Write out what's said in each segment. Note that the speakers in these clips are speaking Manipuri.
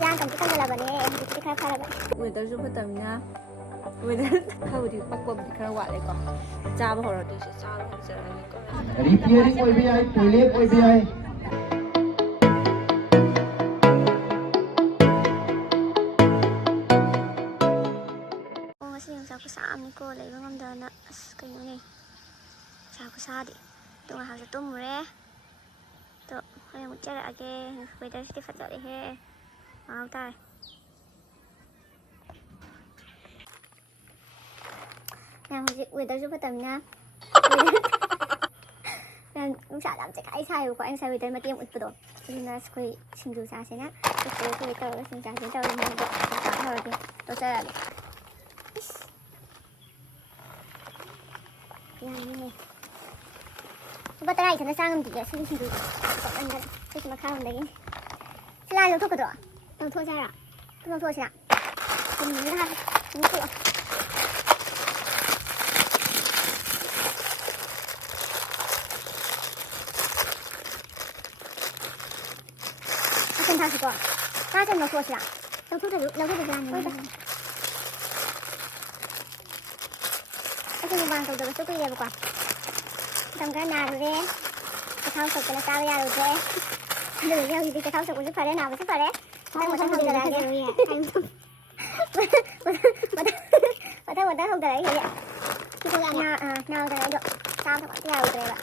양 감기 깜짝이야 이렇게 칼칼하네. 웨더도 보다면 웨더 하우디 빡빡이 그런 거 알고 잡아 걸어도 이제 잡아 걸어니까 리피어링 오이비아이 토일렛 오이비아이 Kasi yung sa kusaan ko lay bang amdana as kayo ni sa kusadi to nga sa tumre to kaya mo chare age weather sti fatari he mau tai yang weather giúp tầm nha nên cũng sợ làm chạy sai của anh sai weather mà tiêm ít đồ nên là cái sinh ra sẽ nè cái weather sinh ra sẽ đâu mình được cả rồi thì tôi sẽ 네. 오빠따라 이전에 쌍은 뒤에 생신도 안다. 그래서 막 하면 되긴. 슬라이드 토크 들어. 너 토자라. 그럼 토시라. 그럼 이거 하. 이거. 아까 다시 거. 다시 너 토시라. 너 토자 하는. cái bàn cầu được số cái gì vậy? Trong cái nào rồi đấy? Cái thao sụp cái sao ra rồi đấy? Đừng nhau gì cái thao sụp cũng phải đấy nào cũng phải đấy. Không một thằng không được đấy. Mà thằng không được đấy vậy? Cái nào nào được đấy được? Sao thằng cái nào rồi đấy bạn?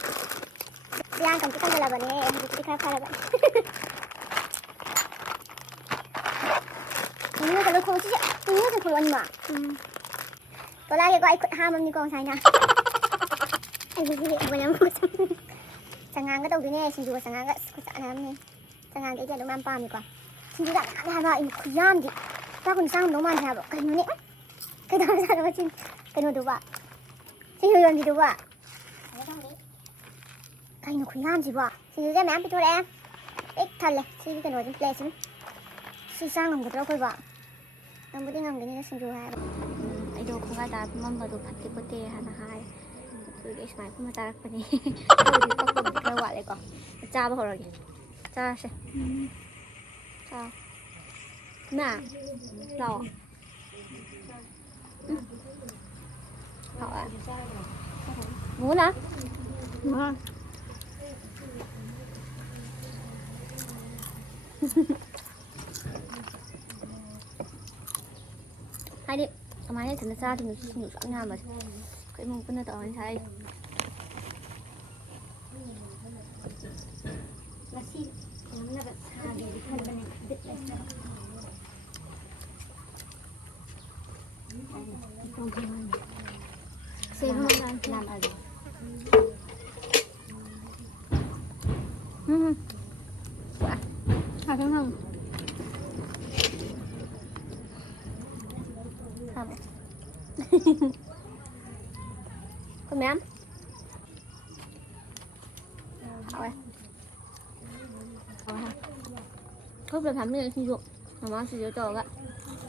Yang cầm cái là bạn này, cái khai khai là bạn. Ini kalau kau sih, ini kan keluar mah. Có lẽ gọi ham ông như con sai nha. Anh đi đi vừa làm sang ngang cái đầu này xin chú sang ngang cái sạ làm này sang ngang cái kia nó mang pam đi qua xin chú đã hai ba em khuyên đi ta còn sang nó mang theo cái nó nè cái đó sao nó xin cái nó đủ ba xin chú làm gì đủ ba cái nó khuyên gì ba xin chú ra mẹ ăn cho em ít thậtเลยxin cái nó좀 play xin sang làm cái đó coi ba làm cái này cái xin chú hai ido ko nga dapat mambado pati-pati hanahay so guys may pumatarak pa ni hindi pa ko bigla ko chaba ko lagi cha siya cha na lo hảo ạ muốn à hai đi kemarin ternyata di nusuknya mas kayak mau pernah tahu saya masih yang mana kan ada di kan banyak bit lah saya mau làm ở à đúng không con mém rồi không được thắm như sử dụng mà má sử dụng cho vậy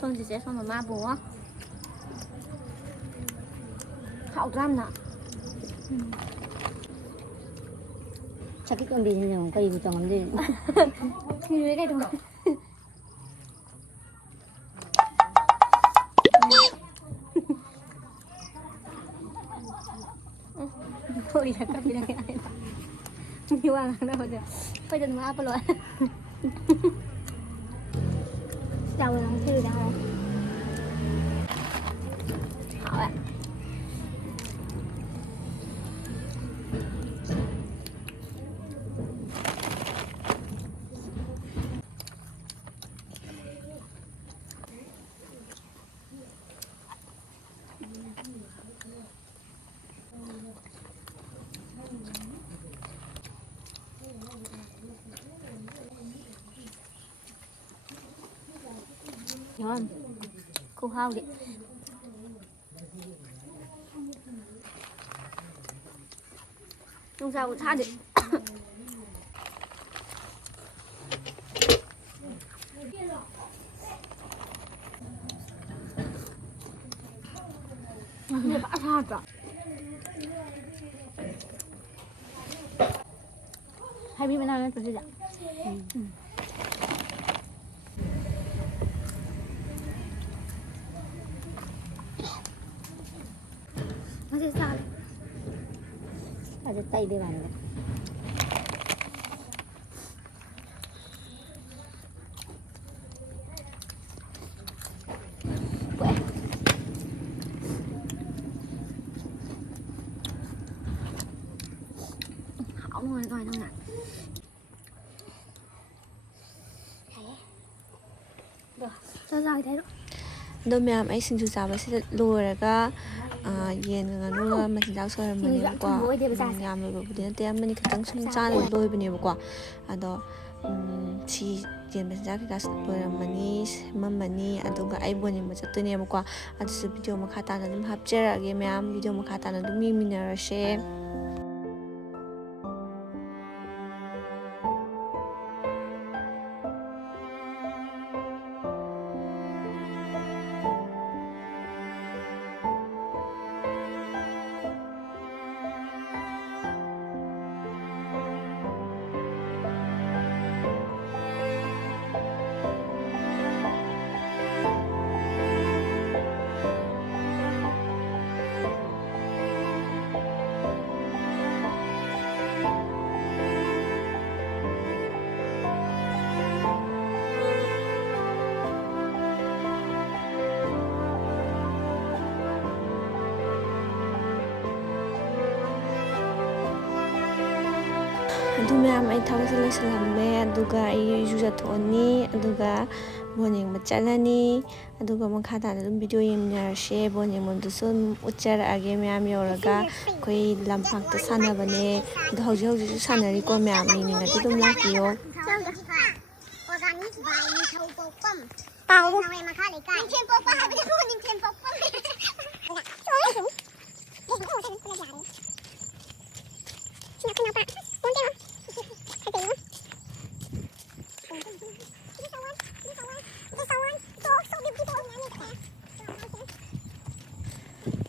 không chỉ sẽ xong mà má bùa á hậu răm nè chắc cái con đi như nào cây của chồng đi như cái đồ thôi là các bạn nghe như vậy là đâu phải đừng mà apa rồi đầu là thư đâu họ ạ ngon cô hao đi không sao cũng tha được Ini Pak Sada. Hai bên nào lên tôi sẽ ꯑꯗꯨ ꯇꯩꯕꯩ ꯋꯥꯅꯤꯗ hảo luôn rồi coi đâu nè cho ra thế đó ꯑꯗꯣ ꯃꯌꯥꯝ ꯑꯩ ꯁꯤꯡꯖꯨ ꯆꯥꯕꯁꯤꯗ ꯂꯣꯏꯔꯒ ꯌꯦꯟꯒ ꯉꯥꯅꯨꯒ ꯃꯆꯤꯟꯖꯥꯛ ꯁꯣꯏꯔꯝꯕꯅꯦꯕꯀꯣ ꯌꯥꯝ ꯂꯣꯏꯕꯕꯨꯗꯤ ꯅꯠꯇꯦ ꯑꯃꯅꯤ ꯈꯤꯇꯪ ꯁꯨꯝ ꯆꯥꯅꯕ ꯂꯣꯏꯕꯅꯦꯕꯀꯣ ꯑꯗꯣ ꯁꯤ ꯌꯦꯟ ꯃꯆꯤꯟꯖꯥꯛ ꯀꯩꯀꯥ ꯂꯣꯏꯔꯝꯃꯅꯤ ꯁꯦꯝꯃꯝꯃꯅꯤ ꯑꯗꯨꯒ ꯑꯩ ꯕꯣꯟ ꯌꯦꯡꯕ ꯆꯠꯇꯣꯏꯅꯦꯕꯀꯣ ꯑꯗꯨꯁꯨ ꯚꯤꯗꯤꯑꯣ ꯃꯈꯥ ꯇꯥꯅ ꯑꯗꯨꯝ ꯍꯥꯞꯆꯔꯛꯑꯒꯦ ꯃꯌꯥꯝ ꯚꯤꯗꯤꯑꯣ ꯃꯈꯥ ꯇꯥꯅ ꯑꯗꯨꯝ ꯌꯦꯡꯃꯤꯟꯅꯔꯁꯦ ꯑꯗꯨ ꯃꯌꯥꯝ ꯑꯩ ꯊꯕꯛꯁꯦ ꯂꯣꯏꯁꯤꯜꯂꯝꯃꯦ ꯑꯗꯨꯒ ꯑꯩ ꯏꯔꯨꯖꯊꯣꯛꯑꯅꯤ ꯑꯗꯨꯒ ꯕꯣꯟ ꯌꯦꯡꯕ ꯆꯠꯂꯅꯤ ꯑꯗꯨꯒ ꯃꯈꯥ ꯇꯥꯅ ꯑꯗꯨꯝ ꯚꯤꯗꯤꯑꯣ ꯌꯦꯡꯃꯤꯟꯅꯔꯁꯦ ꯕꯣꯟ ꯌꯦꯡꯕꯗꯨꯁꯨ ꯑꯗꯨꯝ ꯎꯠꯆꯔꯛꯑꯒꯦ ꯃꯌꯥꯝ ꯌꯧꯔꯒ ꯑꯩꯈꯣꯏ ꯂꯝꯄꯥꯛꯇ ꯁꯥꯟꯅꯕꯅꯦ ꯑꯗꯣ ꯍꯧꯖꯤꯛ ꯍꯧꯖꯤꯛꯁꯨ ꯁꯥꯟꯅꯔꯤꯀꯣ ꯃꯌꯥꯝ ꯌꯦꯡꯅꯤꯡꯉꯗꯤ ꯑꯗꯨꯝ ꯂꯥꯛꯄꯤꯌꯣ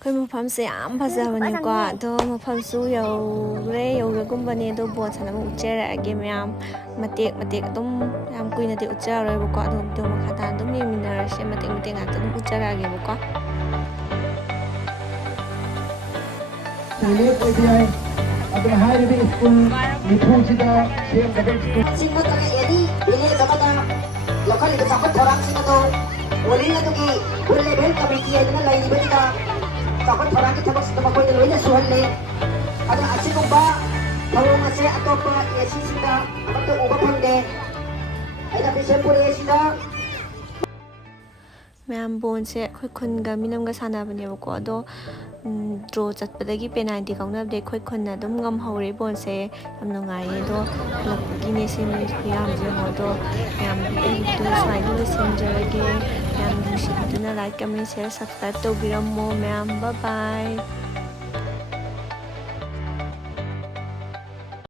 ꯑꯩꯈꯣꯏ ꯃꯐꯝꯁꯦ ꯌꯥꯝ ꯐꯖꯕꯅꯦꯀꯣ ꯑꯗꯣ ꯃꯐꯝꯁꯨ ꯌꯧꯔꯒꯨꯝꯕꯅꯦ ꯑꯗꯣ ꯕꯣꯜ ꯁꯥꯟꯅꯕ ꯎꯠꯆꯔꯛꯑꯒꯦ ꯃꯌꯥꯝ ꯃꯇꯦꯛ ꯑꯗꯨꯝ ꯌꯥꯝ ꯀꯨꯏꯅꯗꯤ ꯎꯠꯆꯔꯔꯣꯏꯕꯀꯣ ꯑꯗꯣ ꯚꯤꯗꯤꯑꯣ ꯃꯈꯥ ꯇꯥꯅ ꯑꯗꯨꯝ ꯌꯦꯡꯃꯤꯟꯅꯔꯁꯦ ꯃꯇꯦꯛ ꯉꯥꯛꯇ ꯑꯗꯨꯝ ꯎꯠꯆꯔꯛꯑꯒꯦꯕꯀꯣ ꯇꯣꯏꯂꯦꯠ ꯑꯣꯏꯕ ꯌꯥꯏ ꯑꯗꯨꯅ ꯍꯥꯏꯔꯤꯕ ꯁ꯭ꯀꯨꯜ ꯅꯤꯐꯨꯁꯤꯗ ꯁꯦꯝꯒꯗꯕ ꯁ꯭ꯀꯨꯜ ꯁꯤꯡꯕꯗꯒꯤ ꯑꯦꯅꯤ ꯚꯤꯂꯦꯖ ꯑꯃꯗ ꯂꯧꯈꯠꯂꯤꯕ ꯆꯥꯎꯈꯠ ꯊꯧꯔꯥꯡꯁꯤꯡ ꯑꯗꯨ ꯄꯣꯂꯤꯡ ꯑꯗꯨꯒꯤ ꯐꯨꯜ ꯂꯦꯚꯦꯜ ꯀꯃꯤꯇꯤ ꯍꯥꯏꯗꯅ ꯂꯩꯔꯤꯕꯁꯤꯗ ꯆꯥꯎꯈꯠ ꯊꯧꯔꯥꯡꯒꯤ ꯊꯕꯛꯁꯤꯡꯗ ꯃꯈꯣꯏꯅ ꯂꯣꯏꯅ ꯁꯨꯍꯜꯂꯤ ꯑꯗꯨꯅ ꯑꯁꯤꯒꯨꯝꯕ ꯊꯧꯔꯝ ꯑꯁꯦ ꯑꯇꯣꯞꯄ ꯑꯦꯁꯤꯁꯤꯡꯗ ꯑꯃꯠꯇ ꯎꯕ ꯐꯪꯗꯦ ꯑꯩꯅ ꯕꯤꯁꯦꯝꯄꯨꯔ ꯑꯦꯁꯤꯗ ꯃꯌꯥꯝ ꯕꯣꯟꯁꯦ ꯑꯩꯈꯣꯏ ꯈꯨꯟꯒ ꯃꯤꯅꯝꯒ ꯁꯥꯟꯅꯕꯅꯦꯕꯀꯣ ꯑꯗꯣ ꯗ꯭ꯔꯣ ꯆꯠꯄꯗꯒꯤ ꯄꯦꯅꯥꯜꯇꯤ ꯀꯥꯎꯅꯕꯗꯩ ꯑꯩꯈꯣꯏ ꯈꯨꯟꯅ ꯑꯗꯨꯝ ꯉꯝꯍꯧꯔꯦ ꯕꯣꯟꯁꯦ ꯌꯥꯝ ꯅꯨꯡꯉꯥꯏꯌꯦ ꯑꯗꯣ ꯍꯜꯂꯛꯄꯒꯤꯅꯦ ꯁꯤ ꯃꯤ ꯈꯨꯌꯥꯝꯁꯦ ꯌꯦꯡꯉꯣ ꯑꯗꯣ ꯃꯌꯥꯝ ꯑꯩꯒꯤ ꯚꯤꯗꯤꯑꯣ ꯁꯨꯃꯥꯏꯅ ꯂꯣꯏꯁꯤꯟꯖꯔꯒꯦ ꯃꯌꯥꯝ ꯅꯨꯡꯁꯤꯕꯤꯗꯨꯅ ꯂꯥꯏꯛ ꯀꯃꯦꯟ ꯁꯤꯌꯔ ꯁꯕꯁꯀ꯭ꯔꯥꯏꯕ ꯇꯧꯕꯤꯔꯝꯃꯣ ꯃꯌꯥꯝ ꯕꯥꯏ